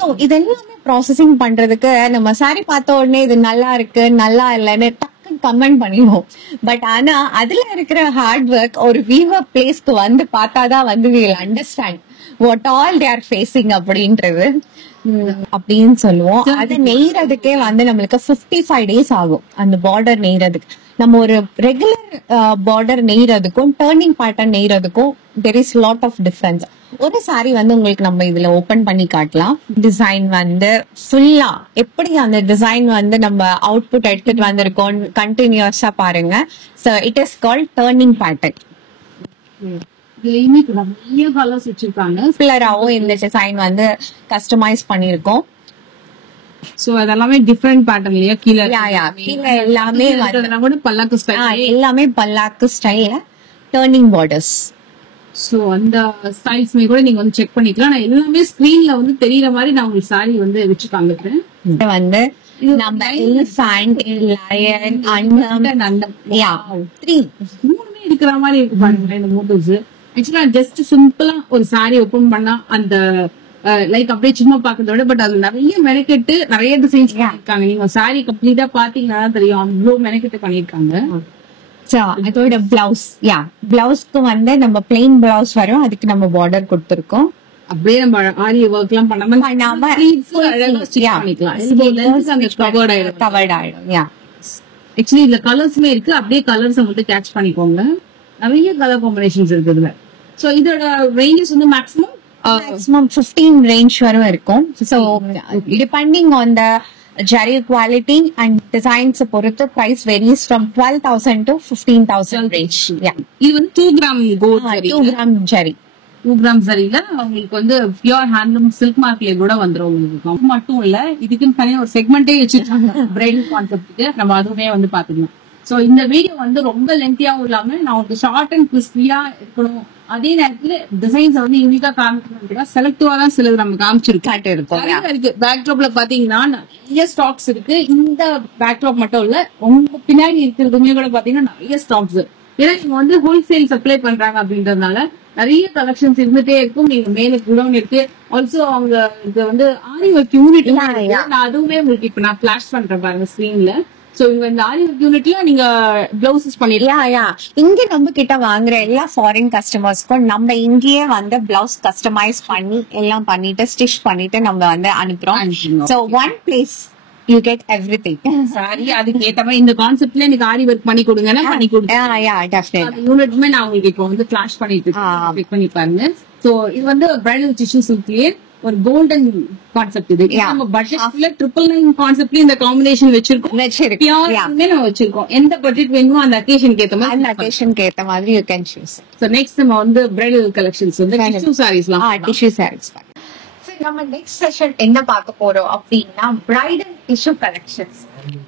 So இதெல்லாமே ப்ராசஸிங் பண்றதுக்கு நம்ம சாரி பார்த்த உடனே இது நல்லா இருக்கு நல்லா இல்லைன்னு டக்குன்னு கமெண்ட் பண்ணிடுவோம். பட் ஆனா அதுல இருக்கிற ஹார்ட் ஒர்க் ஒரு வீவர் பிளேஸ்க்கு வந்து பார்த்தாதான் வந்து we'll understand what all they are facing அப்படின்றது அப்படின்னு சொல்லுவோம். அது நெய்யறதுக்கே வந்து நம்மளுக்கு 55 days ஆகும் அந்த பார்டர் நெய்யறதுக்கு. நம்ம ஒரு ரெகுலர் பார்டர் நெய்யறதுக்கும் டர்னிங் பேட்டர்ன் நெய்யறதுக்கும் there is lot of difference. ஒரு சாரி வந்து உங்களுக்கு நம்ம இதுல ஓபன் பண்ணி காட்டலாம். டிசைன் வந்து ஃபுல்லா எப்படி அந்த டிசைன் வந்து நம்ம அவுட்புட் எடுத்துட்டு வந்திருக்கோம் கண்டினியூஸா பாருங்க. So it is called turning pattern. இதுலயுமே நிறைய கலர்ஸ் வச்சிருக்காங்க. ஃபுல்லராவும் இந்த டிசைன் வந்து கஸ்டமைஸ் பண்ணிருக்கோம். சோ அதெல்லாமே டிஃபரெண்ட் பேட்டர்ன்லயா கீழ கீழே எல்லாமே கூட பல்லாக்கு ஸ்டைல் எல்லாமே பல்லாக்கு ஸ்டைல் டர்னிங் பார்டர்ஸ். சோ அந்த ஸ்டைல்ஸ்மே கூட நீங்க வந்து செக் பண்ணிக்கலாம். நான் எல்லாமே ஸ்கிரீன்ல வந்து தெரியற மாதிரி நான் உங்களுக்கு சாரி வந்து வச்சு காமிக்கிறேன். வந்து நம்ம எலிஃபண்ட் லயன் அண்டம் யா 3 மூணுமே இருக்கிற மாதிரி இருக்கு பாருங்க இந்த மோட்டிவ்ஸ். ஆக்சுவலா ஜஸ்ட் சிம்பிளா ஒரு சாரி ஓபன் பண்ணா அந்த லைக் அப்படியே சும்மா பாக்குறத விட பட் அது நிறைய மெனக்கெட்டு நிறைய டிசைன்ஸ் பண்ணிருக்காங்க. நீங்க சாரி கம்ப்ளீட்டா பாத்தீங்கன்னா தெரியும் அவ்வளவு மெனக்கெட்டு பண்ணிருக்காங்க. அதோட பிளவுஸ் பிளவுஸ்க்கு வந்து நம்ம பிளெயின் பிளவுஸ் வரும். அதுக்கு நம்ம பார்டர் கொடுத்திருக்கோம். அப்படியே நம்ம ஆரிய ஒர்க் எல்லாம் பண்ணாம கவர்ட் ஆயிடும். ஆக்சுவலி இதுல கலர்ஸ்மே இருக்கு. அப்படியே கலர்ஸ் மட்டும் கேட்ச் பண்ணிக்கோங்க. நிறைய கலர் காம்பினேஷன்ஸ் இருக்கு இதுல. சோ இதோட ரேஞ்சஸ் வந்து மேக்ஸிமம் 15 ரேஞ்ச் வரும் இருக்கும். So depending on the zari quality and designs பொறுத்து price varies from 12,000 to 15,000 range. இது வந்து 2 gram gold 2 gram zari 2 gram சரியில உங்களுக்கு வந்து பியூர் ஹேண்ட்லூம் சில்க் மார்க்ல கூட வந்துரும். உங்களுக்கு மட்டும் இல்ல இதுக்குன்னு தனியா ஒரு செக்மெண்டே வச்சிருக்காங்க பிரைடல் கான்செப்ட்க்கு. நம்ம அதுவுமே வந்து பாத்துக்கலாம். சோ இந்த வீடியோ வந்து ரொம்ப லென்த்தியாவும் இல்லாம நான் உங்களுக்கு ஷார்ட் அண்ட் கிறிஸ்பியா இருக்கணும். அதே நேரத்துல டிசைன்ஸ் வந்து யூனிக்கா காமிக்கணும். செலக்டிவா தான் சிலது நம்ம காமிச்சிருக்கோம் இருக்கு. பேக்ட்ராப்ல பாத்தீங்கன்னா நிறைய ஸ்டாக்ஸ் இருக்கு. இந்த பேக்ட்ராப் மட்டும் இல்ல உங்க பின்னாடி இருக்கிறதுமே கூட பாத்தீங்கன்னா நிறைய ஸ்டாக்ஸ். ஏன்னா நீங்க வந்து ஹோல்சேல் சப்ளை பண்றாங்க அப்படின்றதுனால நிறைய கலெக்ஷன்ஸ் இருந்துட்டே இருக்கும். நீங்க மேல குடோன் இருக்கு. ஆல்சோ அவங்க இது வந்து ஆரி ஒர்க் யூனிட் நான் அதுவுமே உங்களுக்கு இப்ப நான் பிளாஷ் பண்றேன் பாருங்க ஸ்கிரீன்ல. சோ இங்க இந்த ஆரி ஒர்க் யூனிட்ல நீங்க பிளவுசஸ் பண்ணிடலாம். இங்க நம்ம கிட்ட வாங்குற எல்லா ஃபாரின் கஸ்டமர்ஸ்க்கும் நம்ம இங்கேயே வந்து பிளவுஸ் கஸ்டமைஸ் பண்ணி எல்லாம் பண்ணிட்டு ஸ்டிச் பண்ணிட்டு நம்ம வந்து அனுப்புறோம். So one place you get everything. Sorry அதுக்கு ஏத்த மாதிரி இந்த கான்செப்ட்ல எனக்கு ஆரி ஒர்க் பண்ணி கொடுங்கன்னா பண்ணி கொடுங்க. யூனிட்மே நான் உங்களுக்கு இப்போ வந்து ஃபிளாஷ் பண்ணிட்டு செக் பண்ணி பாருங்க. சோ இது வந்து பிரைடல் டிஷ்யூ சில்க்லயே ஒரு கோல்டன் கான்செப்ட். இது நம்ம பட்ஜெட்ல 999 கான்செப்ட்ல இந்த காம்பினேஷன் வச்சிருக்கோம். நம்ம வச்சிருக்கோம். எந்த பட்ஜெட் வேணுமோ அந்த அகேஷனுக்கு ஏத்த மாதிரி you can choose. So next நம்ம வந்து பிரைடல் கலெக்ஷன்ஸ் வந்து டிஷ்யூ சாரீஸ்லாம் டிஷ்யூ சாரீஸ். நம்ம நெக்ஸ்ட் செஷன் என்ன பார்க்க போறோம் அப்படின்னா பிரைடல் டிஷ்யூ கலெக்ஷன்ஸ்.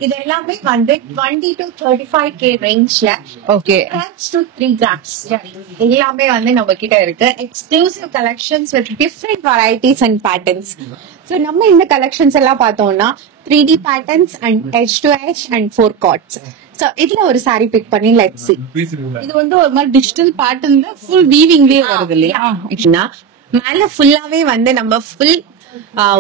இது எல்லாமே வந்து 20 to 35K ரேஞ்ச்ல ஓகே to 3 grams எல்லாமே வந்து நம்ம கிட்ட இருக்கு. Exclusive collections with different varieties and patterns. So நம்ம இந்த கலெக்ஷன்ஸ் எல்லாம் பார்த்தோம்னா 3D patterns and edge to edge and 4 chords. So இதுல ஒரு சாரி பிக் பண்ணி லெட்ஸ் see. இது வந்து ஒரு மாதிரி டிஜிட்டல் பேட்டர்ன்ல ஃபுல் வீவிங்லயே வருது இல்லையா? மேல ஃபுல்லாவே வந்து நம்ம ஃபுல்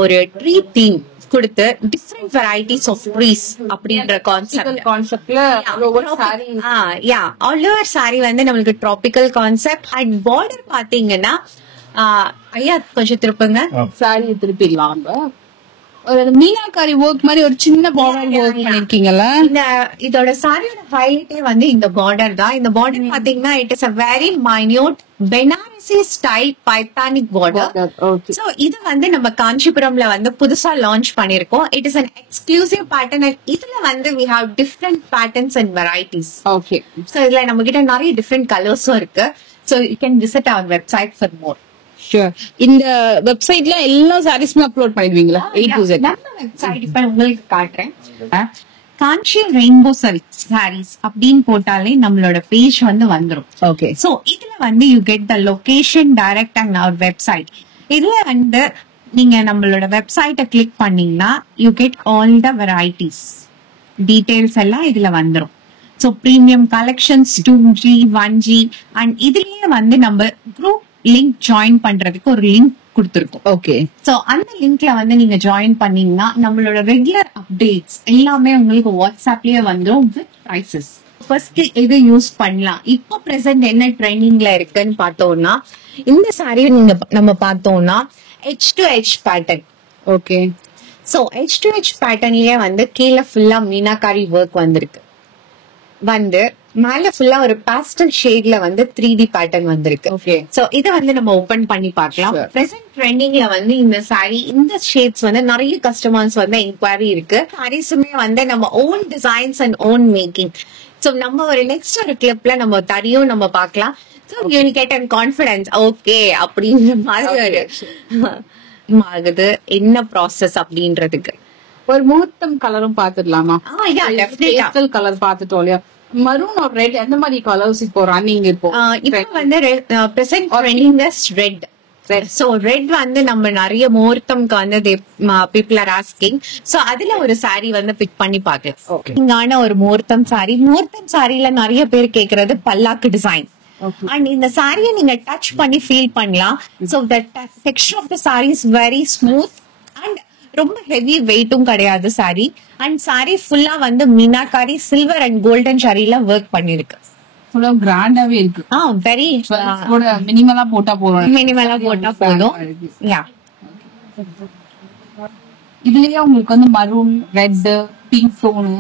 ஒரு ட்ரீ தீம் கொடுத்து டிஃபரெண்ட் வெரைட்டிஸ் ஆஃப் ட்ரீஸ் அப்படின்ற கான்செப்ட்ல ஆல் ஓவர் சாரி வந்து நம்மளுக்கு ட்ராபிக்கல் கான்செப்ட். அண்ட் பார்டர் பாத்தீங்கன்னா ஐயா கொஞ்சம் திருப்புங்க. சாரி திருப்பிடலாம். ஒரு மீனாக்காரி ஒர்க் மாதிரி ஒரு சின்ன பார்டர் ஒர்க் பண்ணிருக்கீங்கல்ல. இதோட சாரியோட ஹைலைட்டே வந்து இந்த பார்டர் தான். இந்த பார்டர் பாத்தீங்கன்னா it is a very minute Banarasi style பைத்தானிக் பார்டர். சோ இது வந்து நம்ம காஞ்சிபுரம்ல வந்து புதுசா லான்ச் பண்ணிருக்கோம். It is an exclusive pattern and இதுல வந்து we have different patterns and varieties. Okay. So இதுல நம்ம கிட்ட நிறைய டிஃபரெண்ட் கலர்ஸும் இருக்கு. So you can visit our website for more. Sure. இந்த வெப்சைட்ல எல்லா சாரீஸ்மே அப்லோட் பண்ணிடுவீங்களா? A to Z. நம்ம வெப்சைட் இப்ப உங்களுக்கு காட்டுறேன். காஞ்சி ரெயின்போ சாரீஸ் அப்படின்னு போட்டாலே நம்மளோட பேஜ் வந்து வந்துரும். ஓகே. சோ இதுல வந்து you get the location direct and our website. இதுல வந்து நீங்க நம்மளோட வெப்சைட்டை கிளிக் பண்ணீங்கன்னா you get all the varieties details எல்லாம் இதுல வந்துரும். So premium collections 2G 1G and இதுலயே வந்து நம்ம குரூப் லிங்க் ஜாயின் பண்றதுக்கு ஒரு லிங்க் கொடுத்துருக்கோம். ஓகே. சோ அந்த லிங்க்ல வந்து நீங்க ஜாயின் பண்ணீங்கன்னா நம்மளோட ரெகுலர் அப்டேட்ஸ் எல்லாமே உங்களுக்கு வாட்ஸ்அப்லயே வந்துடும் வித் பிரைசஸ். ஃபர்ஸ்ட் இது யூஸ் பண்ணலாம். இப்போ பிரசன்ட் என்ன ட்ரெண்டிங்ல இருக்குன்னு பார்த்தோம்னா இந்த சாரி நம்ம பார்த்தோம்னா H2H pattern. Okay. So H2H பேட்டர்ன்லயே வந்து கீழே ஃபுல்லா மீனாகாரி ஒர்க் வந்திருக்கு. வந்து மேல ஃபுல்லா ஒரு பாஸ்டல் ஷேட்ல வந்து 3D பேட்டர்ன் வந்திருக்கு. ஓகே. சோ இத வந்து நம்ம ஓபன் பண்ணி பார்க்கலாம். பிரசன்ட் ட்ரெண்டிங்ல வந்து இந்த சாரி இந்த ஷேட்ஸ் வந்து நிறைய கஸ்டமர்ஸ் வந்து என்கொயரி இருக்கு. சாரீஸுமே வந்து நம்ம own designs and own making. So நம்ம ஒரு நெக்ஸ்ட் ஒரு கிளிப்ல நம்ம தரியும் நம்ம பார்க்கலாம். So you get and confidence okay அப்படின்ற மாதிரி ஆகுது என்ன ப்ராசஸ் அப்படின்றதுக்கு. ஒரு முகூர்த்தம் கலரும் பாத்துடலாமா? டெஃபினட்டா கலர் பாத்துட்டோம் இல்லையா? மரூன் ஆர் ரெட் எந்த மாதிரி கலர்ஸ் இப்போ ரன்னிங் இருக்கும்? இப்போ வந்து present trending is red. So red வந்து நம்ம நிறைய முகூர்த்தம்க்கு வந்து பீப்புள் ஆர் ஆஸ்கிங். சோ அதுல ஒரு சாரி வந்து பிக் பண்ணி பாக்கலாம். இங்கான ஒரு முகூர்த்தம் சாரி. முகூர்த்தம் சாரில நிறைய பேர் கேக்குறது பல்லாக்கு டிசைன். அண்ட் இந்த சாரியை நீங்க டச் பண்ணி ஃபீல் பண்ணலாம். So the texture of the saree is very smooth and ரொம்ப ஹெவி வெயிட்டும் கிடையாது சாரி. அண்ட் சாரி ஃபுல்லா வந்து மீனாகாரி சில்வர் அண்ட் கோல்டன் ஜரியில ஒர்க் பண்ணிருக்கு. கிராண்டாவே இருக்கு. வெரி மினிமலா போட்டா போதும். மினிமலா போட்டா போதும். யா இதுலயே உங்களுக்கு வந்து மரூன், ரெட், பிங்க் டோனு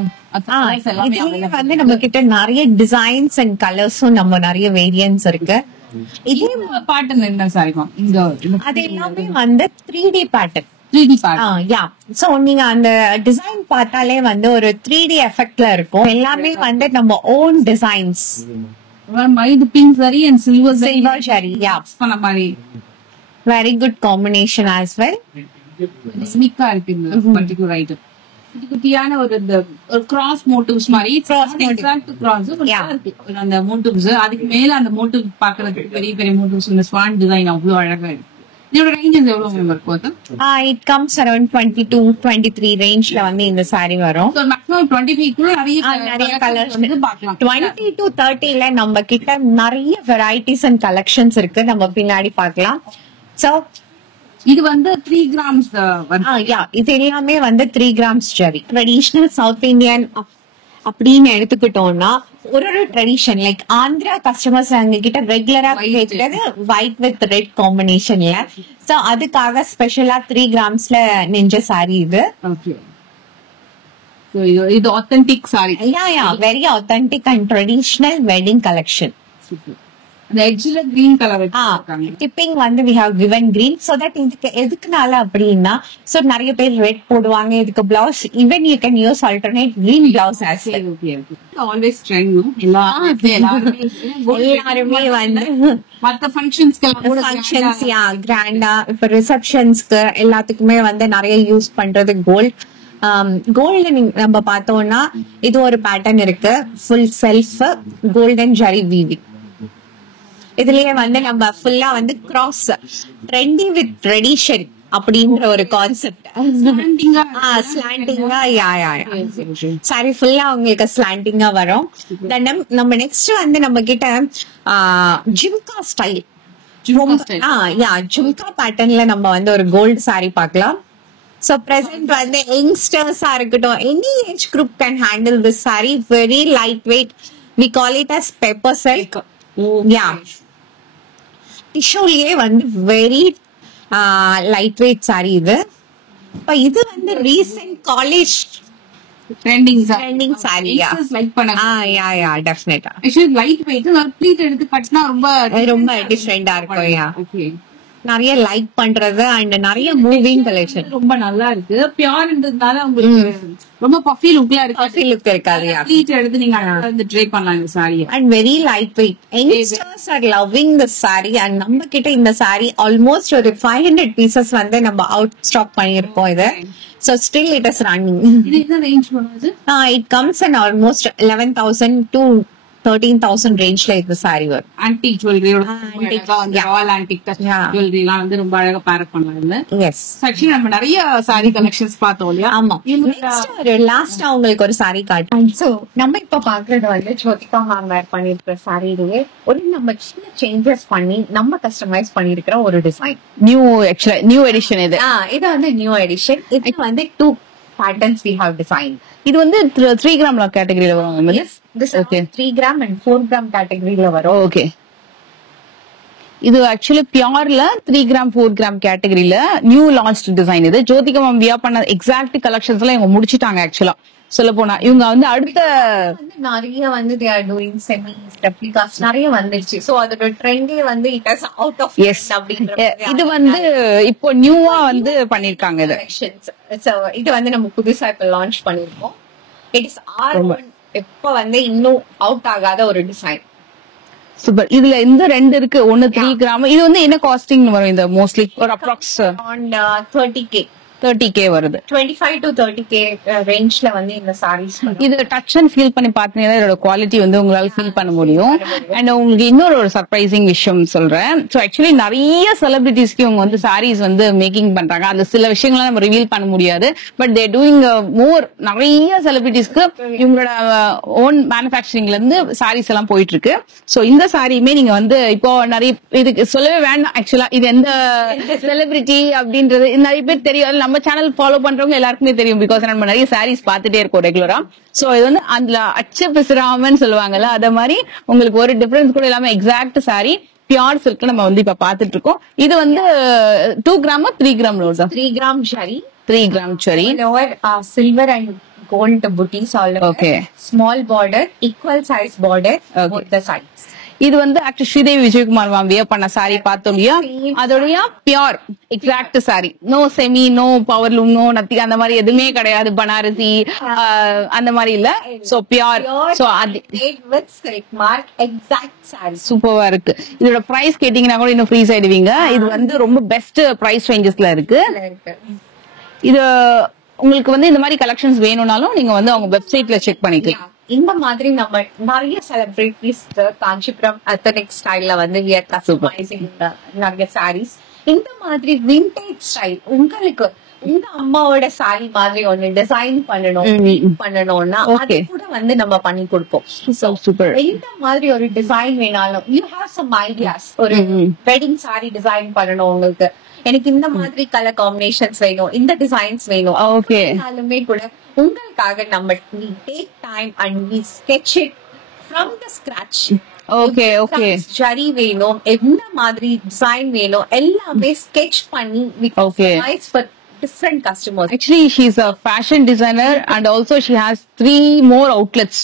வந்து நம்ம கிட்ட நிறைய டிசைன்ஸ் அண்ட் கலர்ஸும் நம்ம நிறைய வேரியன்ஸ் இருக்கு. இதே பேட்டர்ன் என்ன சாரி அது எல்லாமே வந்து 3D pattern. 3D pattern. Yeah so நீங்க அந்த டிசைன் பார்த்தாலே வந்து ஒரு 3D எஃபெக்ட்ல இருக்கும். எல்லாமே வந்து நம்ம ஓன் டிசைன்ஸ். இது pink zari and silver zari. யா பண்ண மாதிரி very good combination as well. ஸ்னிக்கா இருக்கு இந்த பர்టిక్యులர் ஐட்டம். குட்டியான ஒரு கிராஸ் மோட்டிவ்ஸ் மாதிரி கிராஸ் அந்த மோட்டிவ்ஸ் அதுக்கு மேல அந்த மோட்டிவ் பாக்குறதுக்கு பெரிய பெரிய மோட்டிவ்ஸ் இந்த ஸ்வான் டிசைன் அவ்வளவு அழகா இருக்கு. இதோட ரேஞ்சஸ் எவ்வளவு இருக்கும்? இட் கம்ஸ் அரௌண்ட் 22-23 ரேஞ்ச்ல வந்து இந்த சாரி வரும். மேக்ஸிமம் 25 கூட நிறைய கலர்ஸ் வந்து பார்க்கலாம். 20 to 30ல நம்ம கிட்ட நிறைய வெரைட்டிஸ் அண்ட் கலெக்ஷன்ஸ் இருக்கு. நம்ம பின்னாடி பார்க்கலாம். சோ இது வந்து 3 grams இது எல்லாமே வந்து 3 grams zari. Traditional south Indian அப்படின்னு எடுத்துக்கிட்டோம்னா ஒரு ட்ரெடிஷன் லைக் ஆந்திரா கஸ்டமர்ஸ் எங்க கிட்ட ரெகுலரா கேட்கறது ஒயிட் வித் ரெட் காம்பினேஷன்ல. சோ அதுக்காக ஸ்பெஷலா 3 gramsல நெஞ்ச சாரி இது. இது authentic sorry. Very authentic and traditional wedding collection. அந்த எட்ஜ்ல கிரீன் கலர் டிப்பிங் வந்து we have given green so that இதுக்கு எதுக்குனால அப்படின்னா சோ நிறைய பேர் ரெட் போடுவாங்க. இதுக்கு blouse even you can use alternate green blouse as well. always trend எல்லாருமே வந்து மத்த ஃபங்க்ஷன்ஸ்க்கு கிராண்டா இப்ப ரிசப்ஷன்ஸ்க்கு எல்லாத்துக்குமே வந்து நிறைய யூஸ் பண்றது கோல்ட். கோல்டு நம்ம பார்த்தோம்னா இது ஒரு பேட்டர்ன் இருக்கு. Full self golden zari weaving. இதுலயே வந்து நம்ம ஃபுல்லா வந்து கிராஸ் ட்ரெண்டி வித் ட்ரெடிஷன் அப்படின்ற ஒரு கான்செப்ட். ஸ்லாண்டிங்கா சாரி ஃபுல்லா உங்களுக்கு ஸ்லாண்டிங்கா வரும். நம்ம நெக்ஸ்ட் வந்து நம்ம கிட்ட ஜிம்கா ஸ்டைல் ஜும்கா பேட்டர்ன்ல நம்ம வந்து ஒரு கோல்டு சாரி பார்க்கலாம். So present வந்து யங்ஸ்டர்ஸா இருக்கட்டும் any age group can handle this saree. Very lightweight. We call it as pepper silk. Yeah. டிஷ்யூலயே வந்து வெரி லைட் வெயிட் சாரி இது. இது வந்து ரீசெண்ட் காலேஜ் ட்ரெண்டிங் சாரியா லைக் பண்ணாங்க. டெஃபினட்டா ஆக்சுவலி லைட் வெயிட் ப்ளீட் எடுத்து கட்டினா ரொம்ப டிஃபரெண்டா இருக்கும். ஓகே நிறைய லைக் பண்றது அண்ட் நிறைய மூவிங் கலெக்ஷன் ரொம்ப நல்லா இருக்கு. பியூர்ன்றதுனால உங்களுக்கு ரொம்ப பஃபி லுக்ல இருக்கு. பஃபி லுக் இருக்காது. ப்ளீட் எடுத்து நீங்க வந்து ட்ரை பண்ணலாம் இந்த சாரியை. And very light wait. Youngsters are loving the sorry. And நம்ம கிட்ட இந்த சாரி ஆல்மோஸ்ட் ஒரு 500 பீசஸ் வந்து நம்ம அவுட் ஸ்டாக் பண்ணிருக்கோம். இது So still it is running. இது என்ன ரேஞ்ச் பண்ணுது? It comes in almost 11,000 to 13,000 range la இந்த saree வரும். ஆன்டிக் ஜுவல்லரியோட அழகா வந்து ராயல் ஆன்டிக் டச் ஜுவல்லரி எல்லாம் வந்து ரொம்ப அழகா பேர் பண்ணலாம். எஸ், ஆக்சுவலி நம்ம நிறைய சாரி கலெக்ஷன்ஸ் பார்த்தோம் இல்லையா? ஆமா. ஒரு லாஸ்டா உங்களுக்கு ஒரு saree காட்டுறேன். சோ நம்ம இப்ப பாக்குறது வந்து ஜோதிகா மேம் வேர் பண்ணிருக்கிற சாரியிலேயே ஒரு நம்ம சின்ன சேஞ்சஸ் பண்ணி நம்ம கஸ்டமைஸ் பண்ணிருக்கிற ஒரு டிசைன். நியூ எடிஷன் இது. இது வந்து நியூ எடிஷன். இது வந்து 2 patterns we have designed. இது வந்து 3 கிராம் கேட்டகரியில வரும். Yes, this is 3 gram and 4 gram கேட்டகரியில வரும். ஓகே. இது ஆக்சுவலி பியூர்ல 3 கிராம் 4 கிராம் கேட்டகரியில நியூ லான்ச் டிசைன். இது ஜோதிகா மேம் வியா பண்ண எக்ஸாக்ட் கலெக்ஷன்ஸ் எல்லாம் இவங்க முடிச்சிட்டாங்க. ஆக்சுவலா சொல்ல போனா இவங்க வந்து அடுத்த நிறைய வந்து they are doing semi replicas நிறைய வந்துருச்சு. சோ அதோட ட்ரெண்டே வந்து it is out of yes இது வந்து இப்போ நியூவா வந்து பண்ணிருக்காங்க இது. சோ இது வந்து நம்ம புதுசா இப்ப லான்ச் பண்ணிருக்கோம். இட் இஸ் இப்ப வந்து இன்னும் அவுட் ஆகாத ஒரு டிசைன். சூப்பர். இதுல இந்த 2 இருக்கு. ஒன்னு 3 கிராம். இது வந்து என்ன காஸ்டிங் வரும்? இந்த மோஸ்ட்லி ஒரு அப்ராக்ஸ் 30K வருது. 25 to 30K ரேஞ்ச்ல வந்து இந்த சாரீஸ். இது டச் அண்ட் ஃபீல் பண்ணி பாத்தீங்கன்னா இதோட குவாலிட்டி வந்து உங்களால ஃபீல் பண்ண முடியும். அண்ட் உங்களுக்கு இன்னொரு ஒரு சர்ப்ரைசிங் விஷயம் சொல்றேன். சோ ஆக்சுவலி நிறைய செலிபிரிட்டிஸ்க்கு இவங்க வந்து சாரீஸ் வந்து மேக்கிங் பண்றாங்க. அதுல சில விஷயங்களை நம்ம ரிவீல் பண்ண முடியாது. But they doing more. நிறைய செலிபிரிட்டிஸ்க்கு இவங்களோட ஓன் மேனுபேக்சரிங்ல இருந்து சாரீஸ் எல்லாம் போயிட்டு இருக்கு. சோ இந்த சாரியுமே நீங்க வந்து இப்போ நிறைய இதுக்கு சொல்லவே வேண்டாம். ஆக்சுவலா இது எந்த செலிபிரிட்டி அப்படின்றது நிறைய பேர் தெரியும். நம்ம சேனல் ஃபாலோ பண்றவங்க எல்லாருக்குமே தெரியும். பிகாஸ் நம்ம நிறைய சாரீஸ் பாத்துட்டே இருக்கோம் ரெகுலரா. சோ இது வந்து அதுல அச்சு பிசுராமன்னு சொல்லுவாங்கல்ல, அத மாதிரி உங்களுக்கு ஒரு டிஃபரன்ஸ் கூட இல்லாம எக்ஸாக்ட் சாரி பியூர் சில்க் நம்ம வந்து இப்ப பாத்துட்டு இருக்கோம். இது வந்து 2 gram 3 gram load. 3 gram zari. 3 gram zari. Silver and gold booties all over. Okay. Small border, equal size border, both the sides. இது வந்து actually Sridevi Vijayakumar ma'am wear பண்ண சாரி பார்த்தோம் இல்லையா? அதோடைய pure exact sari. No semi, no power loom, no nothing, அந்த மாதிரி எதுவுமே கிடையாது. பனாரசி அந்த மாதிரி இல்ல. So pure. சோ அது silk mark exact saree. சூப்பரா இருக்கு. இதோட பிரைஸ் கேட்டீங்கன்னா கூட இன்னும் ஃப்ரீஸ் ஆயிடுவீங்க. இது வந்து ரொம்ப பெஸ்ட் பிரைஸ் ரேஞ்சஸ்ல இருக்கு. இது உங்களுக்கு வந்து இந்த மாதிரி கலெக்ஷன்ஸ் வேணும்னாலும் நீங்க வந்து அவங்க வெப்சைட்ல செக் பண்ணிக்கலாம். இந்த மாதிரி நம்ம நிறைய செலிபிரிட்டிஸ் காஞ்சிபுரம் அத்தனிக் ஸ்டைல்ல வந்து we are customizing நிறைய சாரீஸ். இந்த மாதிரி விண்டேஜ் ஸ்டைல் உங்களுக்கு உங்க அம்மாவோட சாரி மாதிரி ஒண்ணு டிசைன் பண்ணணும்னா அது கூட வந்து நம்ம பண்ணி கொடுப்போம். சூப்பர். இந்த மாதிரி ஒரு டிசைன் வேணாலும் you have some ideas. ஒரு வெட்டிங் சாரி டிசைன் பண்ணணும் உங்களுக்கு, எனக்கு இந்த மாதிரி கலர் காம்பினேஷன்ஸ் வேணும், இந்த டிசைன்ஸ் வேணும். ஓகே. நாலுமே கூட உங்களுக்காக நம்ம we take time and we sketch it from the scratch. Okay okay. Zari வேணும், எந்த மாதிரி டிசைன் வேணும், எல்லாமே sketch பண்ணி we customize for different customers. Actually, she's a fashion designer and also she has 3 more outlets.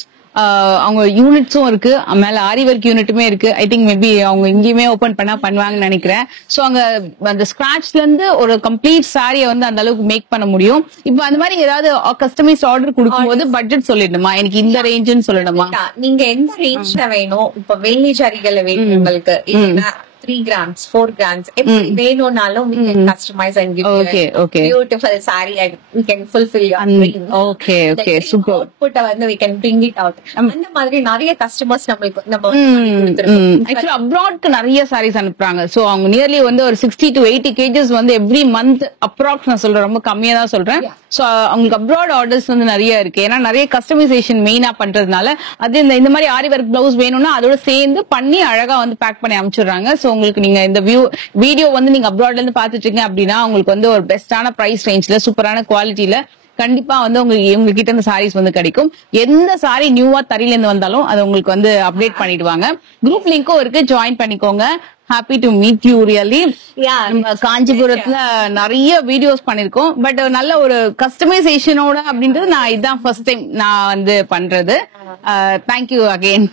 அவங்க யூனிட்ஸும் இருக்கு, மேல ஆரி ஒர்க் யூனிட்டுமே இருக்கு. ஐ திங்க் மேபி அவங்க இங்கேயுமே ஓபன் பண்ணா பண்ணுவாங்கன்னு நினைக்கிறேன். சோ அங்க அந்த ஸ்கிராச்ல இருந்து ஒரு கம்ப்ளீட் சாரியை வந்து அந்த அளவுக்கு மேக் பண்ண முடியும். இப்போ அந்த மாதிரி ஏதாவது கஸ்டமைஸ் ஆர்டர் கொடுக்கும்போது பட்ஜெட் சொல்லிடணுமா? எனக்கு இந்த ரேஞ்சுன்னு சொல்லணுமா? நீங்க எந்த ரேஞ்ச்ல வேணும்? இப்ப வெள்ளி ஜரிகளை வேணும் உங்களுக்கு, 3 grams 4 grams எப்படி வேணும்னாலும் we can customize and give you a beautiful saree and we can fulfill your dream. Okay super. output வந்து we can bring it out. அந்த மாதிரி நிறைய customers நம்ம கொடுத்திருக்கோம். Actually abroadக்கு நிறைய sarees அனுப்புறாங்க. சோ அவங்க நியர்லி வந்து ஒரு 60 to 80 kgs வந்து every month approx நான் சொல்றேன், ரொம்ப கம்மியா தான் சொல்றேன். சோ அவங்களுக்கு abroad orders வந்து நிறைய இருக்கு. ஏன்னா நிறைய கஸ்டமைசேஷன் மெயினா பண்றதுனால அது இந்த மாதிரி ஆரி ஒர்க் பிளவுஸ் வேணும்னா அதோட சேர்ந்து பண்ணி அழகா வந்து பேக் பண்ணி அனுப்பிச்சிடுறாங்க. சோ உங்களுக்கு நீங்க இந்த வீடியோ வந்து நீங்க அப்ராட்ல இருந்து பாத்துட்டு இருக்கீங்க அப்படின்னா உங்களுக்கு வந்து ஒரு பெஸ்டான பிரைஸ் ரேஞ்ச்ல சூப்பரான குவாலிட்டியில கண்டிப்பா வந்து உங்ககிட்ட இந்த சாரீஸ் வந்து கிடைக்கும். எந்த சாரி நியூவா தறியில இருந்து வந்தாலும் அது உங்களுக்கு வந்து அப்டேட் பண்ணிடுவாங்க. குரூப் லிங்க்கும் இருக்கு, ஜாயின் பண்ணிக்கோங்க. Happy to meet you really. காஞ்சிபுரத்துல நிறைய வீடியோஸ் பண்ணிருக்கோம், பட் நல்ல ஒரு கஸ்டமைசேஷனோட அப்படின்றது நான் இதுதான் ஃபர்ஸ்ட் டைம் நான் வந்து பண்றது. Thank you again.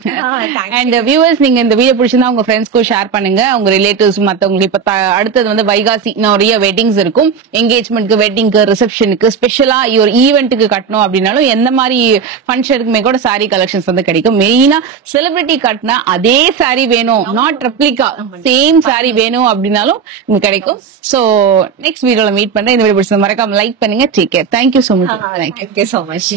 அண்ட் வியூவர்ஸ், நீங்க இந்த வீடியோ பிடிச்சிருந்தா உங்க ஃப்ரெண்ட்ஸ்க்கும் ஷேர் பண்ணுங்க, உங்க ரிலேட்டிவ்ஸ் மத்தவங்களுக்கு. இப்ப அடுத்தது வந்து வைகாசி நிறைய வெட்டிங்ஸ் இருக்கும். என்கேஜ்மெண்ட்க்கு, வெட்டிங்க்கு, ரிசப்ஷனுக்கு, ஸ்பெஷலா ஒரு ஈவெண்ட்டுக்கு கட்டணும் அப்படின்னாலும் எந்த மாதிரி ஃபங்க்ஷனுக்குமே கூட சாரி கலெக்ஷன்ஸ் வந்து கிடைக்கும். மெயினா செலிபிரிட்டி கட்டினா அதே சாரி வேணும், நாட் ரெப்ளிகா. சேம் சாரி வேணும் அப்படின்னாலும் உங்களுக்கு கிடைக்கும். சோ நெக்ஸ்ட் வீடியோல மீட் பண்றேன். இந்த வீடியோ பிடிச்சது மறக்காம லைக் பண்ணுங்க. Take care. Thank you so much. Thank you so much.